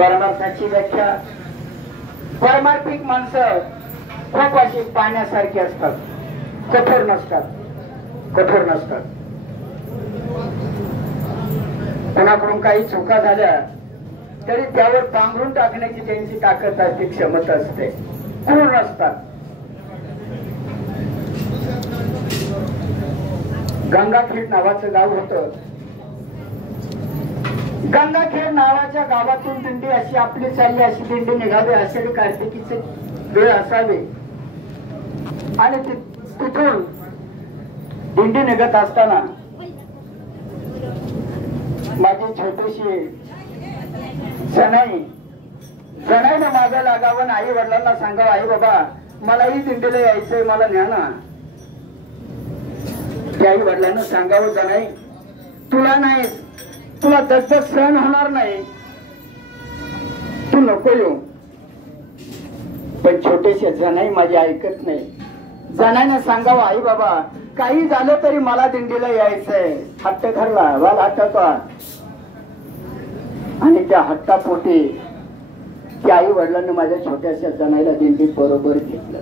परमार्थाची व्याख्या, परमार्थिक माणसं खूप अशी पाण्यासारखी असतात, कठोर नसतात, कठोर नसतात. कोणाकडून काही चुका झाल्या तरी त्यावर पांघरून टाकण्याची त्यांची ताकद असते, क्षमता असते, क्रूर नसतात. गंगाखेड नावाचं गाव होतं. गंगाखेड नावाच्या गावातून दिंडी अशी आपली चालली, अशी दिंडी निघावी, आषाढी कार्तिकीचे वेळ असावे आणि तिथून दिंडी निघत असताना माझी छोटीशी जणाईने मागे लागावं, आई वडिलांना सांगावं, आई बाबा मलाही दिंडीला यायचंय, मला न्या ना. त्या आई वडिलांना सांगावं, जणाई तुला नाही, तुला दगदग सहन होणार नाही, तू नको येऊ. पण छोटेसे जणाई माझी ऐकत नाही. जणाईने सांगावं, आई बाबा काही झालं तरी मला दिंडीला यायचंय. हट्ट धरला, वाल हट्टाचा, आणि त्या हट्टापोटी त्या आई वडिलांनी माझ्या छोट्याशा जणाईला दिंडी बरोबर घेतलं.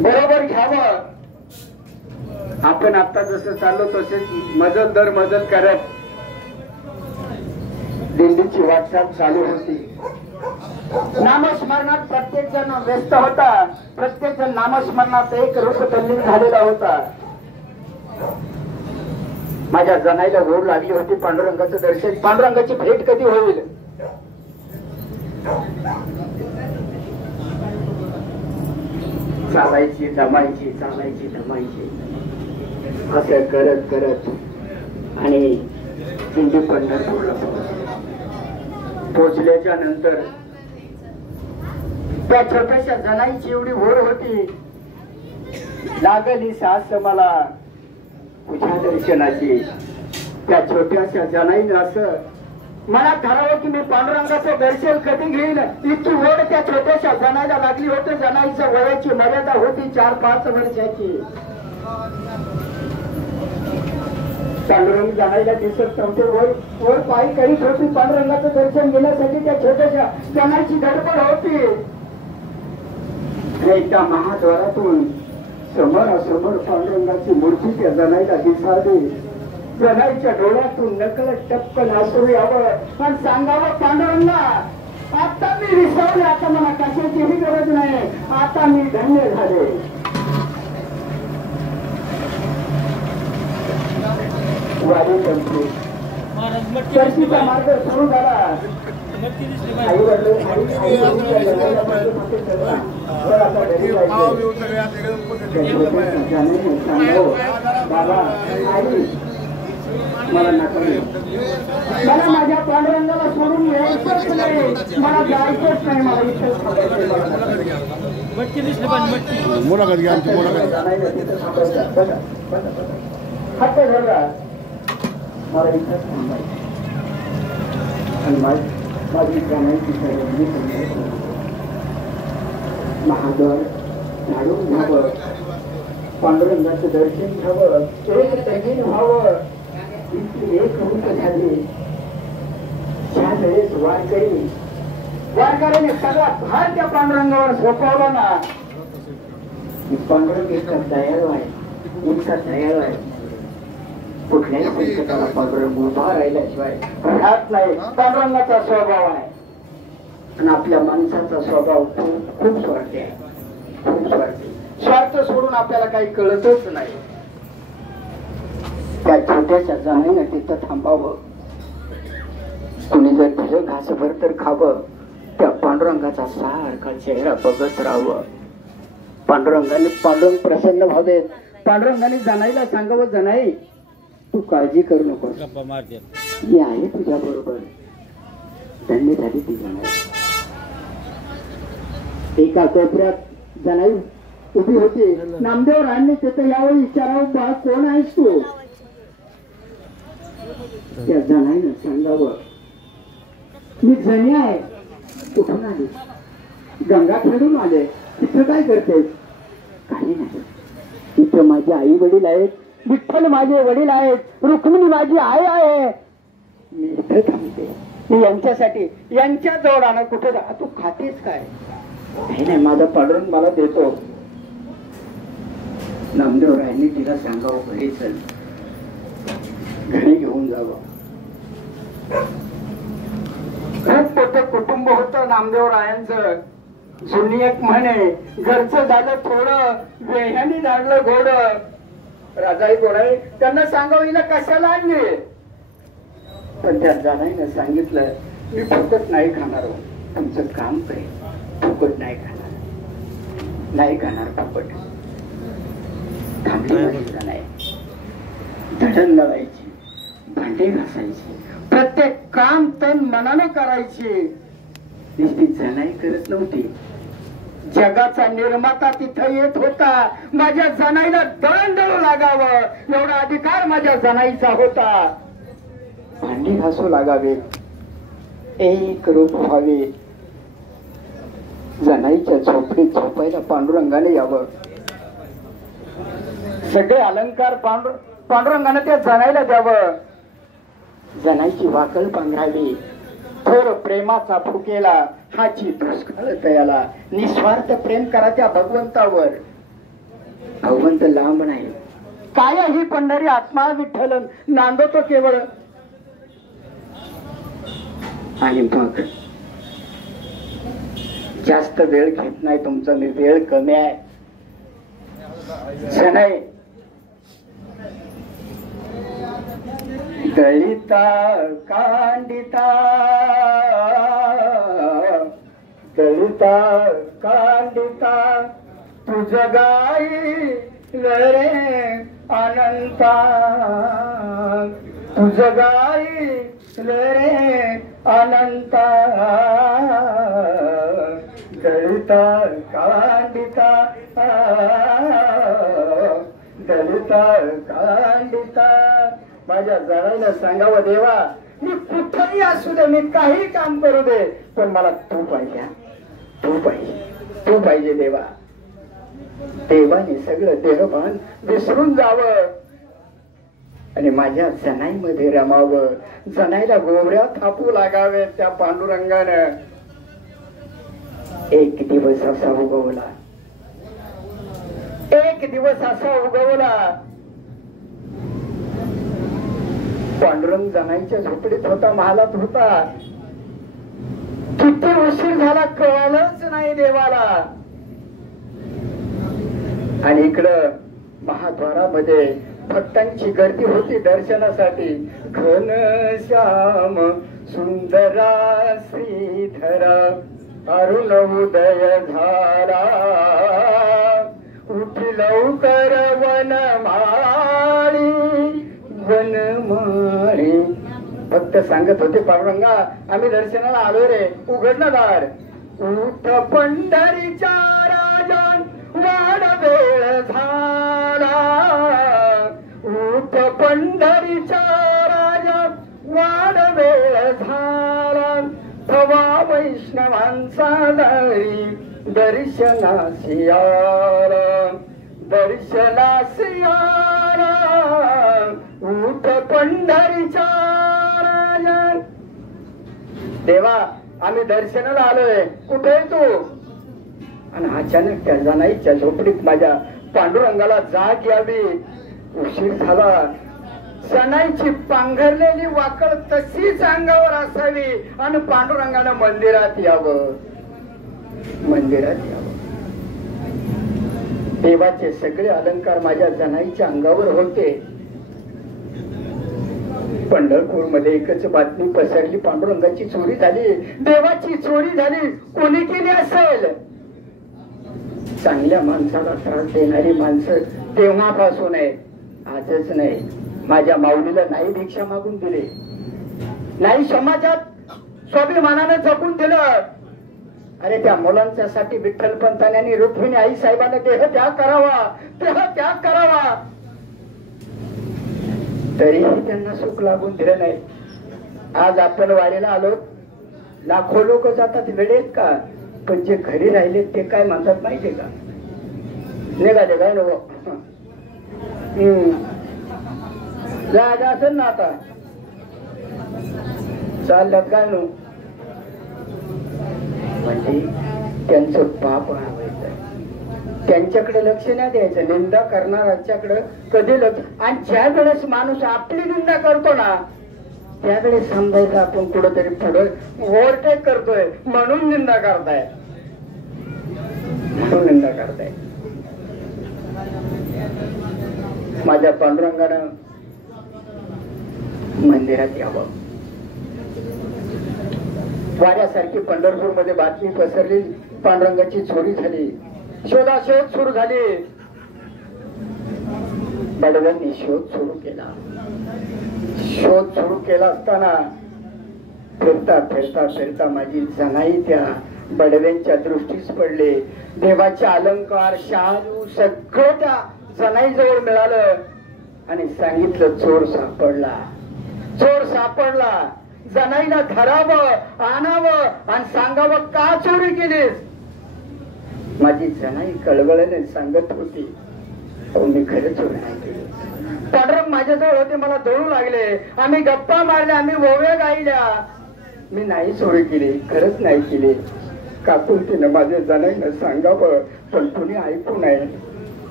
बरोबर घ्यावं. आपण आता जसं चाललो तसेच मजल दर मजल करत दिंडीची वाटचाल चालू होती. नामस्मरणात प्रत्येक जण व्यस्त होता. प्रत्येक जण नामस्मरणात एक रूप तल्लीन झालेला होता. माझ्या जनाईला ओढ लागली होती पांडुरंगाचं दर्शन, पांडुरंगाची भेट कधी होईल. चालायची दमायची, चालायची दमायची, असं करत करत आणि दिंडी पंढरपूरला पोहोचल्याच्या नंतर त्या छोट्याशा जनाईची एवढी ओढ होती, लागली सास मला तुझ्या दर्शनाची. त्या छोट्याशा जनाईने असं मला ठरवलं की मी पांडुरंगाचं दर्शन कधी घेईल. इतकी ओढ त्या छोट्याशा जनाईला लागली होती. जनाईच्या वयाची मर्यादा होती 4-5 वर्षाची. पांडुरंग जनाईला दिसत नव्हते. वर पायी करीत होती पांडुरंगाचं दर्शन घेण्यासाठी. त्या छोट्याशा जनाईची गडबड होती. त्या महाद्वारातून समोरासमोर पांडुरंगाची मूर्ती त्या जनाईला दिसावी. जनाईच्या डोळ्यातून नकळत टपकन असू यावं आणि सांगावं, पांडुरंगा आता मी विसरले, आता मला कशाचीही गरज नाही, आता मी धन्य झाले. वारी संपली. चर्चीचा मार्ग सुरू झाला. आई वडील मला मला माझ्या पांडुरंगाला सोडून यायचंच नाही, मला जायचंच नाही, मला इथेच हट्ट धरला, मला इथेच थांबायचं. आणि माझी जाण्याची महाद्वार झाडून घ्यावं, पांडुरंगाचं दर्शन घ्यावं, एक तगीन व्हावं. एक रूप झाली. त्या वेळेस वारकऱ्याने सगळा भार त्या पांडुरंगावर सोपवला ना. पांडुरंग इतका दयाळू आहे, इतका दयाळू आहे. कुठल्याही संकटाला पांडुरंग उभा राहिल्याशिवाय राहत नाही. पांडुरंगाचा स्वभाव आहे. आणि आपल्या माणसाचा स्वभाव खूप स्वार्थी आहे, खूप स्वार्थी. स्वार्थ सोडून आपल्याला काही कळतच नाही. त्या छोट्याशा जनाईनं तिथं थांबावं. कुणी जर दिलं घासभर तर खावं. त्या पांडुरंगाचा सारखा चेहरा बघत राहावं. पांडुरंग प्रसन्न व्हावे. पांडुरंगाने जनाईला सांगावं, जनाई तू काळजी करू नको, मी आहे तुझ्या बरोबर. धन्य झाली ती जनाई. एका कोपऱ्यात जनाई उभी होती. नामदेव रायांनी तिथे यावेळी विचारावं, बा कोण आहेस तू? त्या जनाईनं सांगावं, मी जणी आहे. कुठून आली? गंगा खेळून आले. तिथं काय करतेस? काही नाही, इथं माझे आई वडील आहेत, विठ्ठल माझे वडील आहेत, रुक्मिणी माझी आई आहे, मी इथं थांबते. मी यांच्यासाठी यांच्या जोडानं कुठे जा. तू खातेस काय? नाही माझा पांडुरंग मला देतो. नामदेवरायांनी तिला सांगावं घरी चल, घरी घेऊन जावं. खूप मोठं कुटुंब होतं नामदेवरायांचं. जुनी एक म्हणे, घरचं झालं थोडं, वेह्याने झाडलं घोड. राजाई गोडाई त्यांना सांगावं हिला कशाला आणले. पण त्या जाणाईनं सांगितलं, मी फुकट नाही खाणार हो, तुमचं काम काय, फुकट नाही खाणार, नाही खाणार फुकट. नाही धडण लावायची, भांडे घासायची, प्रत्येक काम तन मनानं करायची. नुसती जनाई करत नव्हती. जगाचा निर्माता तिथं येत होता. माझ्या जनाईला दळण लागावं एवढा अधिकार माझ्या जनाईचा होता. भांडी घासू लागावे, एक रूप व्हावे. जनाईच्या झोपडीत झोपायला पांडुरंगाने यावं. सगळे अलंकार पांडुरंगाने त्या जनाईला द्यावं. जनाईची वाकळ पांघरावी, थोर प्रेमाचा फुकेला, हाची दुष्काळ तयाला. निस्वार्थ प्रेम करा त्या भगवंतावर. भगवंत लांब नाही, काय ही पंढरी आत्मा विठ्ठल नांदतो केवळ. आणि मग जास्त वेळ घेत नाही तुमचा मी, वेळ कमी आहे. जनाई दलिता कांडिता, दलिता कांडिता, तुझ गाई रे अनंता, तुझ गाई रे अनंता. दलिता कांडिता, दलिता कांडिता. माझ्या जनाईला सांगावं, देवा मी कुठेही असू दे, मी काही काम करू दे, पण मला तू पाहिजे, तू पाहिजे, तू पाहिजे देवा. देवाने सगळं देहभान विसरून जावं आणि माझ्या जनाईमध्ये रमावं. जनाईला गोवऱ्या थापू लागावे त्या पांडुरंगानं. एक दिवस असा उगवला, एक दिवस असा उगवला. पांडुरंग जनाईच्या झोपडीत होता, महालात होता. किती उशीर झाला कळलंच नाही देवाला. आणि इकडं महाद्वारामध्ये भक्तांची गर्दी होती दर्शनासाठी. घनश्याम सुंदरा श्रीधरा, अरुण उदय झाला, उठी लवकर वनमाळी, वनमाळी. भक्त सांगत होते, पांडुरंगा आम्ही दर्शनाला आलो रे, उघड ना दार. उठ पंढरीच्या राजन, वाड वेळ झाला, उठ पंढरीच्या राजन, वाड वेळ झाला. थवा वैष्णवांचा दारी, दर्शनासी आला, दर्शनासी आला. उठ पंढरीच्या राजन. देवा आम्ही दर्शनाला आलोय, कुठे आहे तू? आणि अचानक त्या जनाईच्या झोपडीत माझ्या पांडुरंगाला जाग यावी. उशीर झाला. जनाईची पांघरलेली वाकळ तशीच अंगावर असावी आणि पांडुरंगाला मंदिरात यावं, मंदिरात यावं. देवाचे सगळे अलंकार माझ्या जनाईच्या अंगावर होते. पंढरपूर मध्ये एकच बातमी पसरली, पांडुरंगाची चोरी झाली, देवाची चोरी झाली. कोणी केली असेल? चांगल्या माणसाला त्रास देणारी माणसं तेव्हापासून आहे, आजच नाही. माझ्या माऊलीला नाही भिक्षा मागून दिले, नाही समाजात स्वाभिमानानं जगून दिलं. अरे त्या मुलांच्या साठी विठ्ठल पंतांनी आणि रुक्मिणी आई साहेबांना देह त्याग करावा, देह त्याग करावा, तरीही त्यांना सुख लागून दिलं नाही. आज आपण वारीला आलो, लाखो लोक जातात, वेळेत का? पण जे घरी राहिले ते काय म्हणतात माहितीये का? निघाले काय नको जायचं असेल ना आता चाललं काय नो म्हणजे त्यांचं पाप व्हायचं, त्यांच्याकडे लक्ष नाही द्यायचं. निंदा करणाऱ्याच्याकडे कधी लक्ष. आणि ज्या वेळेस माणूस आपली निंदा करतो ना त्यावेळेस समजायचं आपण कुठंतरी पुढे ओव्हरटेक करतोय म्हणून निंदा करताय, म्हणून निंदा करताय. माझ्या पांडुरंगानं मंदिरात यावं. वाऱ्यासारखी पंढरपूर मध्ये बातमी पसरली, पांडुरंगाची चोरी झाली. शोधाशोध सुरू झाली. बडव्यांनी शोध सुरू केला. शोध सुरू केला असताना फिरता फिरता फिरता माझी जनाई त्या बडव्यांच्या दृष्टीस पडले. देवाचे अलंकार शालू सगळं त्या जनाई जवळ मिळालं आणि सांगितलं चोर सापडला, चोर सापडला. जनाईला धरावं आणावं आणि सांगावं का चोरी केलीस. माझी जनाई कळवळ्याने सांगत होती मी खरं चोरी नाही केली. पांडुरंग माझ्याजवळ होते, मला दळू लागले, आम्ही गप्पा मारल्या, आम्ही ओव्या गायल्या. मी नाही चोरी केली, खरंच नाही केली. काकुलतीनं माझ्या जनाईनं सांगावं पण कुणी ऐकू नये.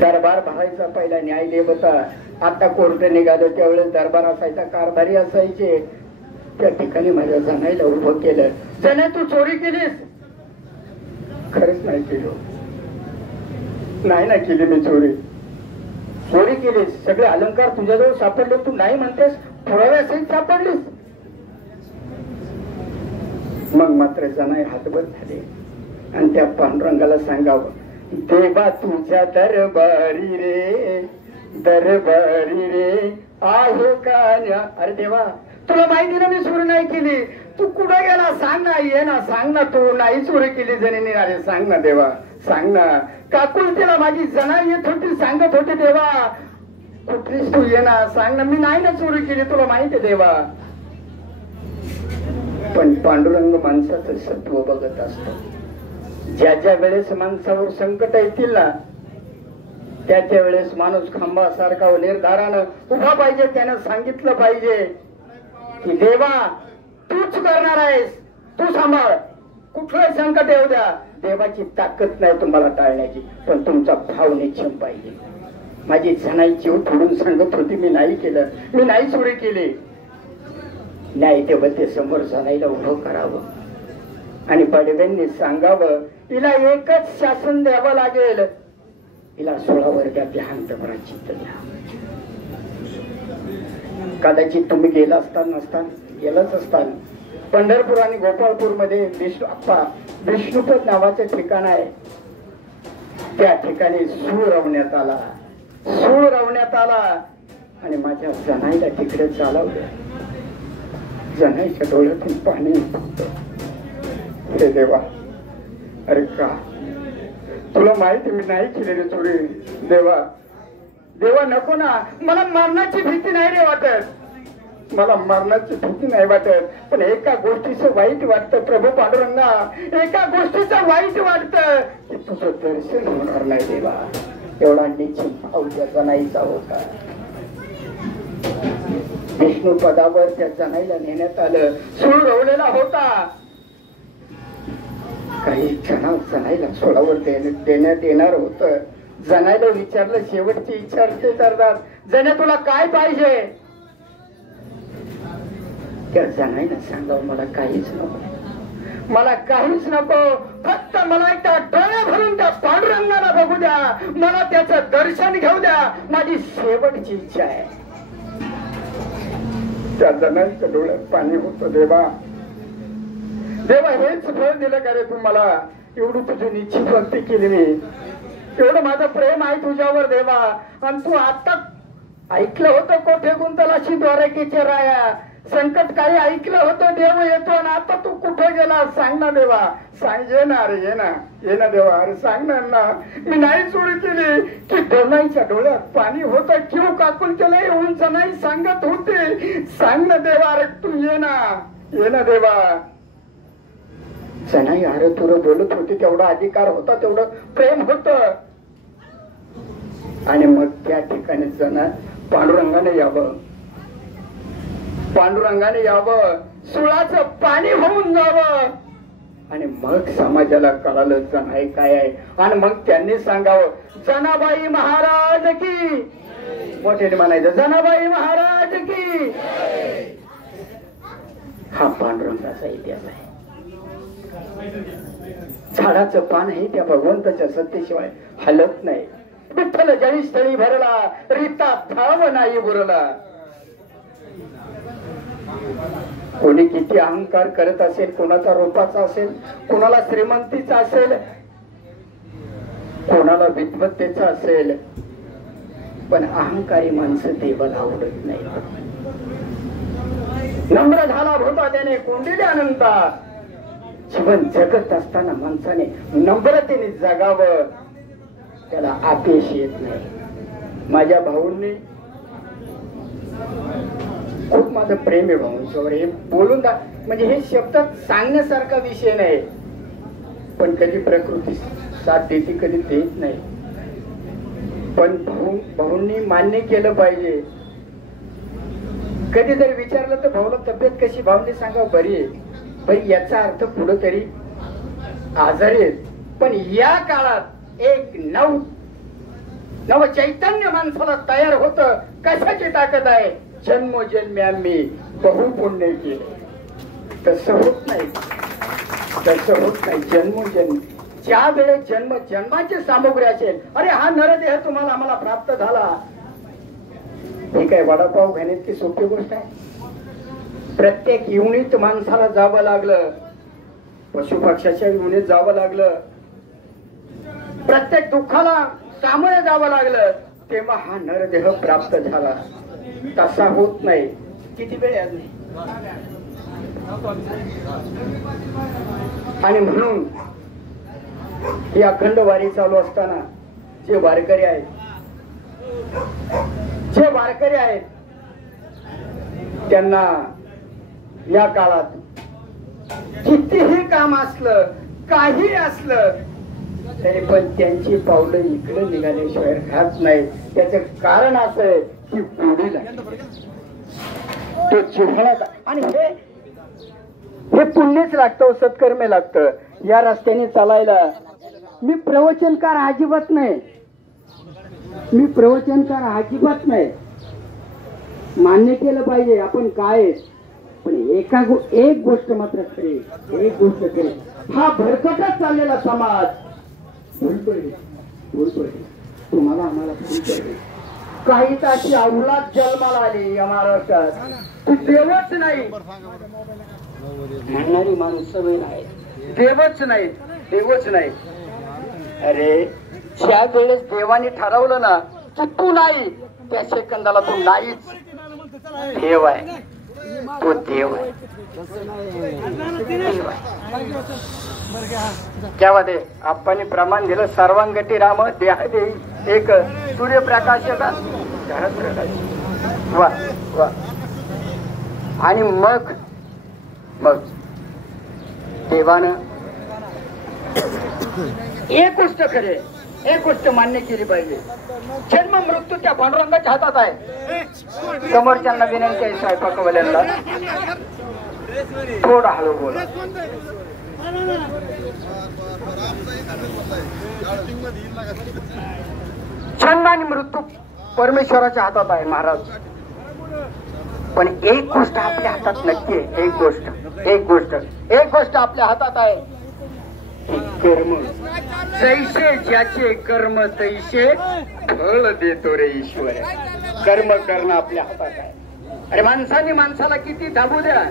दरबार भरायचा पहिला न्याय देवता. आता कोर्ट निघालं त्यावेळेस दरबार असायचा, कारभारी असायचे. त्या ठिकाणी माझ्या जनाईला उभं केलं. जनाई तू चोरी केलीस. खरंच नाही केलो, नाही ना केली मी चोरी. चोरी केलीस, सगळे अलंकार तुझ्याजवळ सापडले, तू नाही म्हणतेस, पुराव्यासहित सापडलीस. मग मात्र जनाई हातबल झाले आणि त्या पांडुरंगाला सांगावं देवा तुझ्या दरबारी रे, दरबारी रे आहे का. अरे देवा तुला माहिती ना मी चोरी नाही केली, तू कुठं गेला सांग ना, ये ना सांग ना, तू नाही चोरी केली जणीने. अरे सांग ना देवा, सांग ना. काकुलतीला माझी जनाई येत होती, सांगत होती देवा कुठलीच तू ये ना, सांग ना. मी नाही ना चोरी केली, तुला माहिती देवा. पण पांडुरंग माणसाचं सत्व बघत असतो. ज्या ज्या वेळेस माणसावर संकट येतील ना त्या त्या वेळेस माणूस खांबासारखा निर्धारानं उभा पाहिजे. त्यानं सांगितलं पाहिजे की देवा तूच करणार आहेस, तू सांभाळ, कुठलंही संकट येऊ द्या. देवाची ताकद नाही तुम्हाला टाळण्याची, पण तुमचा भाव निश्चय पाहिजे. माझी जनाई जीव फोडून सांगत होती मी नाही केलं, मी नाही चोरी केली. न्याय देवतेसमोर जनाईला उभं करावं आणि बडव्यांनी सांगावं हिला एकच शासन द्यावं लागेल, हिला 16 वर्गात देहांतपराची द्या. कदाचित तुम्ही गेला असता नसता, गेलाच असता. पंढरपूर आणि गोपाळपूर मध्ये विष्णुपद नावाचं ठिकाण आहे. त्या ठिकाणी सूळ रवण्यात आला, सूळ रवण्यात आला आणि माझ्या जनाईला तिकडे चालवलं. जनाईच्या डोळ्यातून पाणी येत. हे देवा, अरे का तुला माहिती मी नाही केलेली चोरी. देवा देवा नको ना, मला मरणाची भीती नाही रे वाटत, मला मरणाची भीती नाही वाटत. पण एका गोष्टीचं वाईट वाटतं प्रभू पांडुरंगा, एका गोष्टीचं वाईट वाटतं की तुझं दर्शन होणार नाही देवा. एवढा निश्चित भाव त्या जनाईचा होता. विष्णू पदावर त्या जनाईला नेण्यात आलं. सूळ रवलेला होता. काही क्षणात जनाईला सोडावर देण्यात येणार होत. जनाईला विचारलं, शेवटची इच्छा असते सरदार, जने तुला काय पाहिजे. त्या जनाईला सांगावं मला काहीच नको, मला काहीच नको, फक्त मला एकदा डोळे भरून त्या पांडुरंगाला बघू द्या, मला त्याचं दर्शन घेऊ द्या, माझी शेवटची इच्छा आहे. त्या जनाईच्या डोळ्यात पाणी होतं. देवा देवा हेच फळ दिलं का रे तुम्हाला. एवढी तुझी निश्चित भक्ती केली मी, एवढं माझं प्रेम आहे तुझ्यावर देवा. आणि तू आता ऐकलं होतं कोठे गुंतलाशी द्वारकेच्या राया, संकट काही ऐकलं होतं देव येतो आणि आता तू कुठे गेला सांग ना देवा, सांग. ये ना, अरे ये ना, ये ना देवा, अरे सांग ना. मी नाही चोरी केली. की जनाईच्या डोळ्यात पाणी होतं. किंवा काकुलतेला येऊन जनाई सांगत होते सांग ना देवा, अरे तू ये ना, ये ना देवा. जनाई अरे तुर बोलत होती, तेवढा अधिकार होता, तेवढं प्रेम होत. आणि मग त्या ठिकाणी जना पांडुरंगाने यावं. पांडुरंगाने यावं, सुळाचं पाणी होऊन जावं, आणि मग समाजाला कळालं जनाई काय आहे, आणि मग त्यांनी सांगावं जनाबाई महाराज की, मोठ्याने म्हणायचं जनाबाई महाराज की. हा पांडुरंगाचा इतिहास आहे. झाडाचं पान आहे त्या भगवंताच्या सत्तेशिवाय हलत नाही. विठ्ठल जळी स्थळी भरला, रीता थाव नाही बुरला. कोणी किती अहंकार करत असेल, कोणाचा रूपाचा असेल, कोणाला श्रीमंतीचा असेल, कोणाला विद्वत्तेचा असेल, पण अहंकारी माणसं देवाला आवडत नाही. नम्र झाला होता त्याने कोंडिले अनंता. जीवन जगत असताना माणसाने नम्रतेने जगावं, त्याला अपयश येत नाही. माझ्या भाऊंनी खूप माझं प्रेम आहे भाऊंच्यावर. हे बोलून म्हणजे हे शब्दात सांगण्यासारखा विषय नाही, पण कधी प्रकृती साथ देते कधी देत नाही. पण भाऊंनी मान्य केलं पाहिजे. कधी जर विचारलं तर भाऊला तब्येत कशी, भाऊंनी सांगावं बरी आहे. पण याचा अर्थ पुढे तरी आजारी आहेत. पण या काळात एक नव चैतन्य माणसाला तयार होत. कशाची ताकद आहे, जन्मोजन्मी आम्ही बहुपुण्य केले. तसं होत नाही, तसं होत नाही. जन्मोजन्मी ज्या वेळेस जन्माची सामुग्री असेल, अरे हा नरदेह तुम्हाला आम्हाला प्राप्त झाला, हे काय वडापाव घेणे इतकी सोपी गोष्ट आहे. प्रत्येक युनिट माणसाला जावं लागलं, पशुपक्षाच्या युनिट जावं लागलं, प्रत्येक दुःखाला सामोरे जावं लागलं, तेव्हा हा नरदेह प्राप्त झाला. तसा होत नाही. किती वेळ आज नाही. आणि म्हणून ही अखंड वारी चालू असताना जे वारकरी आहेत त्यांना या काळात कितीही काम असलं, काही असलं तरी पण त्यांची पावलं इकडे निघाल्याशिवाय राहत नाही. त्याचं कारण असं आहे की गोडी लागते, तो चिव्हाळा. आणि हे पुण्यच लागतं, सत्कर्मे लागतं. या रस्त्याने चालायला मी प्रवचनकार अजिबात नाही, मान्य केलं पाहिजे आपण काय. पण एक गोष्ट मात्र खरी, एक गोष्ट खरी, हा भरकटच चाललेला समाज भूलतोय. तुम्हाला आम्हाला भूलतोय. काही ताशी अवलाद जन्माला आली या महाराष्ट्रात, तू देवच नाही म्हणणारी माणसं नाही. देवच नाही. अरे ज्या वेळेस देवाने ठरवलं ना की तू नाही, त्या सेकंदाला तू नाहीच. देव आहे, तो देव आहे. तेव्हा ते आपण प्रमाण दिलं, सर्वांगटी राम देह देई एक सूर्यप्रकाश वा वा. आणि मग देवानं एक गोष्ट खरे, एक गोष्ट मान्य केली पाहिजे, जन्म मृत्यू त्या पांडुरंगाच्या हातात आहे. समोरच्यांना विनंती आहे, स्वयंपाकवाल्यांना थोडा हळू बोला. जन्म आणि मृत्यू परमेश्वराच्या हातात आहे महाराज. पण एक गोष्ट आपल्या हातात नक्की आहे. एक गोष्ट आपल्या हातात आहे, कर्म. जैसे ज्याचे कर्म तैसे फळ देतो रे ईश्वर. कर्म करणं आपल्या हातात आहे. अरे माणसाला किती दाबू द्या.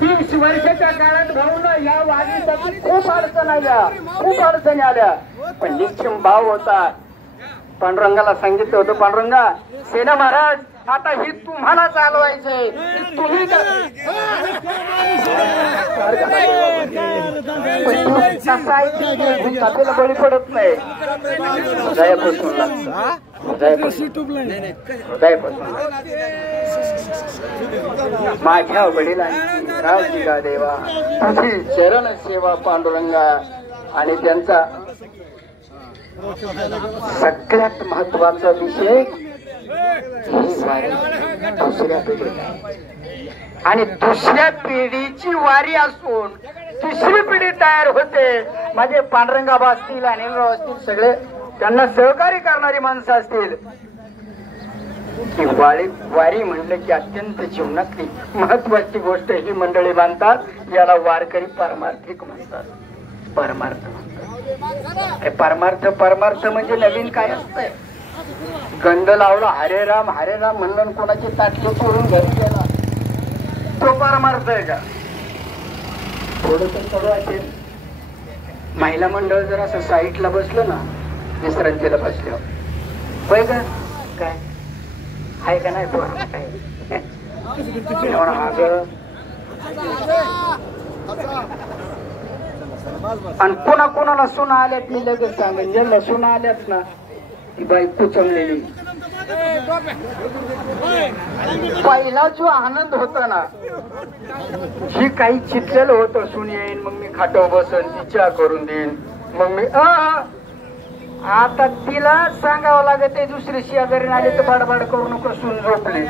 30 वर्षाच्या काळात भाऊन या वारीसाठी खूप अडचणी आल्या, पण निश्चिम भाव होता. पांडुरंगाला सांगितलं होतं, पांडुरंगा सेना महाराज आता ही तुम्हाला चालवायचंय, तुम्ही बळी पडत नाही. माझ्या वडिलांची रावजिगा देवा, तुझी चरण सेवा पांडुरंगा. आणि त्यांचा सगळ्यात महत्वाचा विषय ही वारी. दुसऱ्या पिढीला, आणि दुसऱ्या पिढीची वारी असून तिसरी पिढी तयार होते. माझे पांडुरंगाबा असतील, अनिलराव असतील, सगळे त्यांना सहकार्य करणारी माणसं असतील. की वारी म्हणलं की अत्यंत जीवनातली महत्वाची गोष्ट ही मंडळी मानतात. याला वारकरी परमार्थिक म्हणतात. परमार्थ म्हणतात. परमार्थ परमार्थ म्हणजे नवीन काय असतंय? गंध लावला हरे राम म्हणलं, कोणाची ताटली चोरून घरी गेला, तो परमार्थ आहे का? थोडस थोडं असेल. महिला मंडळ जर असं साईटला बसलं ना, विश्रांतीला बसल्यावर, होय का काय आहे का नाही? आणि कोणा कोणाला सुना आल्यात मी लगेच सांगेन. ज्यांना सुना आल्यात ना, ती बाई कुचमलेली. पहिला जो आनंद होता ना, ही काही चितलेलं होतं. सून येईन, मग मी खाटो बसन, ती चहा करून देईन, मग मी आता तिला सांगावं लागत. दुसरी शेजारी आले तर बाडबाड करू नको, सून झोपले.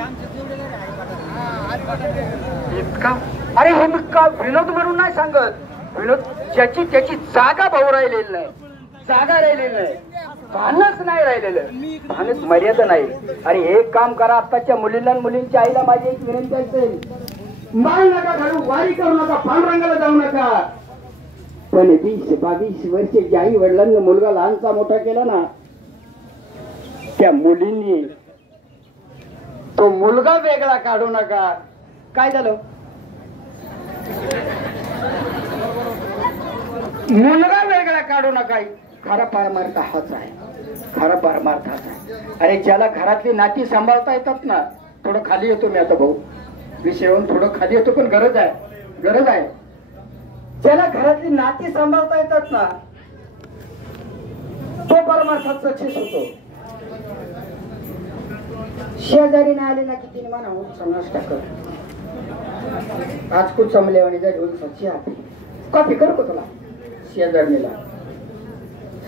इतका अरे हे मी का विनोद म्हणून नाही सांगत. विनोद ज्याची त्याची जागा भाऊ राहिलेली नाही, जागा राहिलेली नाही, भानच नाही राहिलेलं, भानच मर्यादा नाही. आणि एक काम करा, आताच्या मुलींना मुलींच्या आईला माझी एक विनंती असेल, माल नका घालू, वारी करू नका, पांडुरंगाला जाऊ नका. पण 20-22 वर्षाच्या आई वडिलांना मुलगा लहानचा मोठा केला ना, त्या मुलींनी तो मुलगा वेगळा काढू नका. काय झालं? मुलगा वेगळा काढू नका. खरा परमार्थ हाच आहे. खरा परमार्थ हाच आहे. अरे ज्याला घरातली नाती सांभाळता येतात ना, थोडं खाली येतो मी आता भाऊ, विषयावरून थोडं खाली येतो, पण गरज आहे. ज्याला घरातली नाती सांभाळता येतात ना, तो परमार्थात सक्सेस होतो. शेजारीने आले ना की तिने म्हणा समज टाकत, आज खूप समले आणि जर कॉफी करू का तुला? शेजारणीला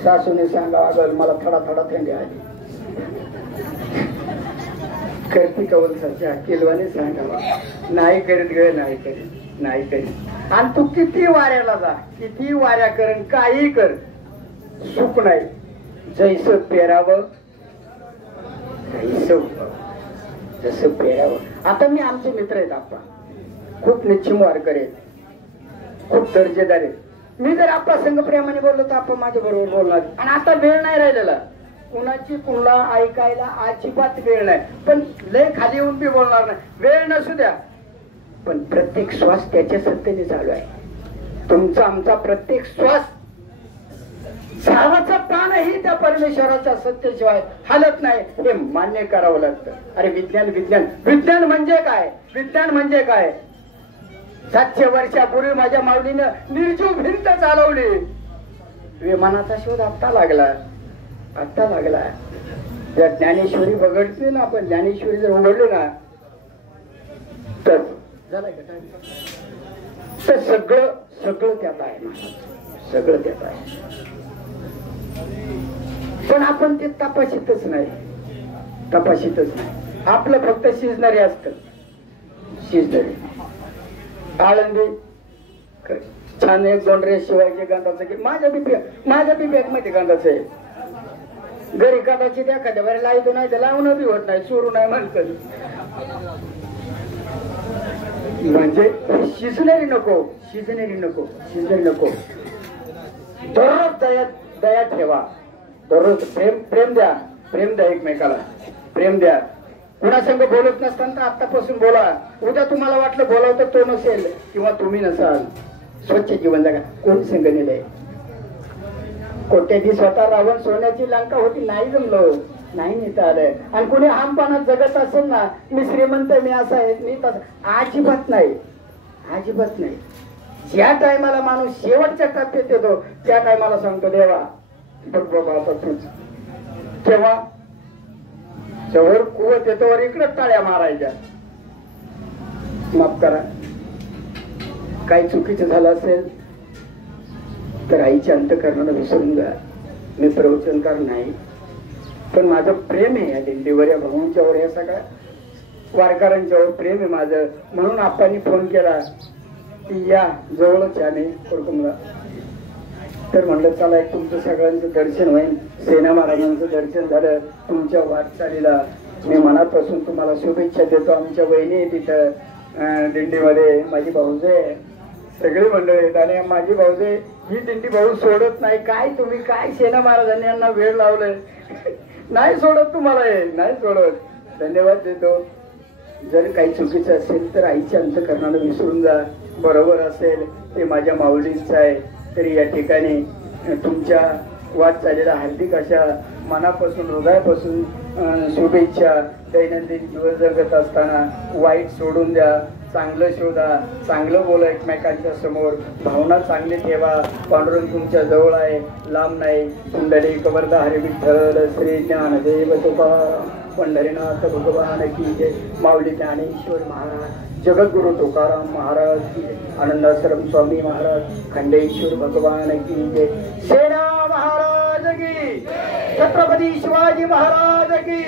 सासूने सांगा, अगं मला थोडा थंडी आली, करती का उलसाच्या किलवाने सांगावा. नाही करीत ग, नाही करीत. आणि तू किती वाऱ्याला जा, किती वाऱ्या कर, काही कर, सुख नाही. जैसं पेरावं जसं पेरावं. आता मी आमचे मित्र आहेत आप्पा, खूप निश्चिम वारकर आहेत, खूप दर्जेदार आहेत. मी जर आप्पा संघ प्रेमाने बोललो तर आप्पा माझ्या बरोबर बोलणार. आणि आता वेळ नाही राहिलेला कुणाची कुणाला ऐकायला, अजिबात वेळ नाही. पण लय खाली येऊन बी बोलणार नाही, वेळ नसू द्या. पण प्रत्येक श्वास त्याच्या सत्तेने चालू आहे. तुमचा आमचा प्रत्येक श्वास, झाडाचं पानही त्या परमेश्वराच्या सत्तेशिवाय हालत नाही, हे मान्य करावं लागतं. अरे विज्ञान म्हणजे काय? 700 वर्षापूर्वी माझ्या माऊलीनं निर्जीव भिंत चालवली. विमानाचा शोध आत्ता लागला. जर ज्ञानेश्वरी बघडली ना, आपण ज्ञानेश्वरी जर उघडली ना, तर सगळं त्यात आहे, सगळं त्यात आहे. पण आपण ते तपासितच नाही. आपलं फक्त शिजणारे असत. आळंदी छान 1-2 रेस शिवायचे गंधाचं की माझ्या बी बॅग मध्ये गंधाचं आहे. घरी गंधाची द्या एखाद्या बरे लावतो, नाही तर लावणं बी होत नाही, चोरू नाही म्हणतात. म्हणजे शिजणारी नको. दररोज दया ठेवा. दररोज प्रेम द्या एकमेकाला. प्रेम द्या. कुणासंग बोलत नसताना आतापासून बोला. उद्या तुम्हाला वाटलं बोलावं तर तो नसेल किंवा तुम्ही नसाल. स्वच्छ जीवन जगा. कोण संग नेलंय? कोट्याची स्वतः रावण सोन्याची लंका होती, नाही जमलो, नाही नेता आलंय. आणि कुणी हमपणात जगत असेल ना, मी श्रीमंत, मी असा आहे, मी तसं, अजिबात नाही. ज्या टायमाला माणूस शेवटच्या टप्प्यात येतो त्या टायमाला सांगतो, देवा बरोबर आता तूच. तेव्हा जवळ कुवत येतो वर इकडे टाळ्या मारायच्या. माफ करा, काही चुकीचं झालं असेल तर आईच्या अंतःकरणाला विसरून जा. मी प्रवचनकार नाही, पण माझं प्रेम आहे या दिंडीवर, या भाऊंच्यावर, या सगळ्या वारकऱ्यांच्यावर प्रेम आहे माझं, म्हणून आप्पांनी फोन केला की या जवळच आहे कुरकुमला. तर म्हणलं चला एक तुमचं सगळ्यांचं दर्शन होईल, सेना महाराजांचं दर्शन झालं. तुमच्या वाटचालीला मी मनापासून तुम्हाला शुभेच्छा देतो. आमच्या वहिनी आहे तिथं दिंडीमध्ये, माझी भाऊजे आहे, सगळे मंडळी आहेत. आणि माझी भाऊजे ही दिंडी भाऊ सोडत नाही. काय तुम्ही काय सेना महाराजांनी यांना वेळ लावलंय नाही सोडत, तुम्हाला हे नाही सोडत. धन्यवाद देतो. जर काही चुकीचं असेल तर आईच्या अंतःकरणाला विसरून जा. बरोबर असेल ते माझ्या माऊलींचं आहे. तरी या ठिकाणी तुमच्या वाटचालीला हार्दिक अशा मनापासून हृदयापासून शुभेच्छा. दैनंदिन जीवन जगत असताना वाईट सोडून द्या, चांगलं शोधा, चांगलं बोला एकमेकांच्या समोर, भावना चांगली ठेवा. पांडुरंग तुमच्या जवळ आहे, लांब नाही. कुंडली कबरदा हरी विठ्ठल श्री ज्ञानदेव तुकाराम पंढरीनाथ भगवान की जय. माऊली ज्ञानेश्वर महाराज, जगद्गुरु तुकाराम महाराज की जय. आनंदाश्रम स्वामी महाराज, खंडेश्वर भगवान की जय. सेना महाराज की, छत्रपती शिवाजी महाराज की,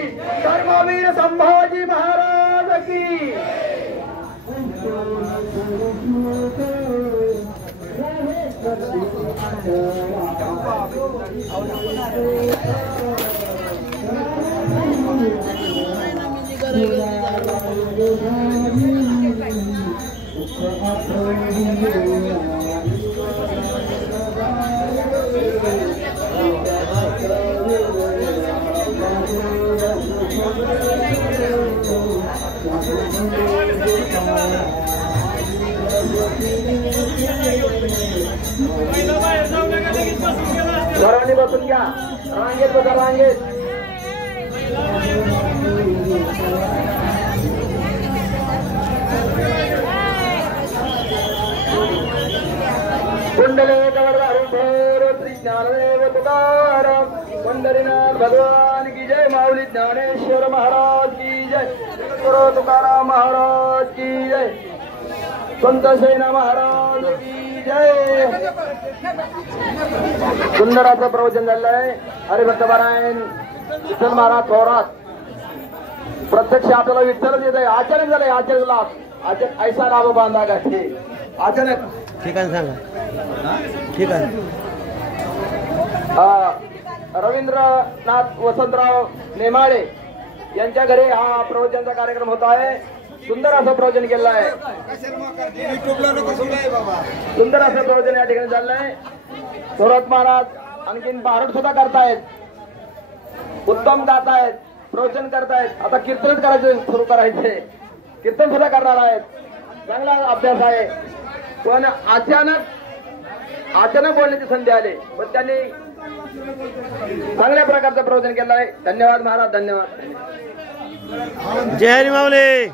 धर्मवीर संभाजी महाराज की. सर्वांनी बसून घ्या, रांगेत बसा, रांगेत. कुंडले श्री ज्ञानदेव तुकाराम पंढरीनाथ भगवान की जय. माऊली ज्ञानेश्वर महाराज की जय. गुरु तुकाराम महाराज की जय. संत सेना महाराज की जय. सुंदर असं प्रवचन झालंय. हरिभक्त पारायण विठ्ठल महाराज थोरात. प्रत्यक्ष आपल्याला विठ्ठल येत आहे. अचानक झालंय, अचानक लाभ, ऐसा लाभ बांधा गाठी अचानक. ठीक आहे, सांगा. ठीक आहे. रवींद्रनाथ वसंतराव नेमाळे यांच्या घरी हा प्रवचनाचा कार्यक्रम होत आहे. सुंदर असं प्रवचन केलं आहे. सुंदर असं प्रवचन या ठिकाणी चाललंय. थोरात महाराज आणखीन भारत सुद्धा करतायत, उत्तम गातायत, प्रवचन करतायत. आता कीर्तनच करायचे, सुरू करायचे, कीर्तन सुद्धा करणार आहेत. चांगला अभ्यास आहे. पण अचानक बोलण्याची संधी आली, पण त्यांनी चांगल्या प्रकारचं प्रवचन केलं आहे. धन्यवाद महाराज, धन्यवाद. जय हरी माऊली.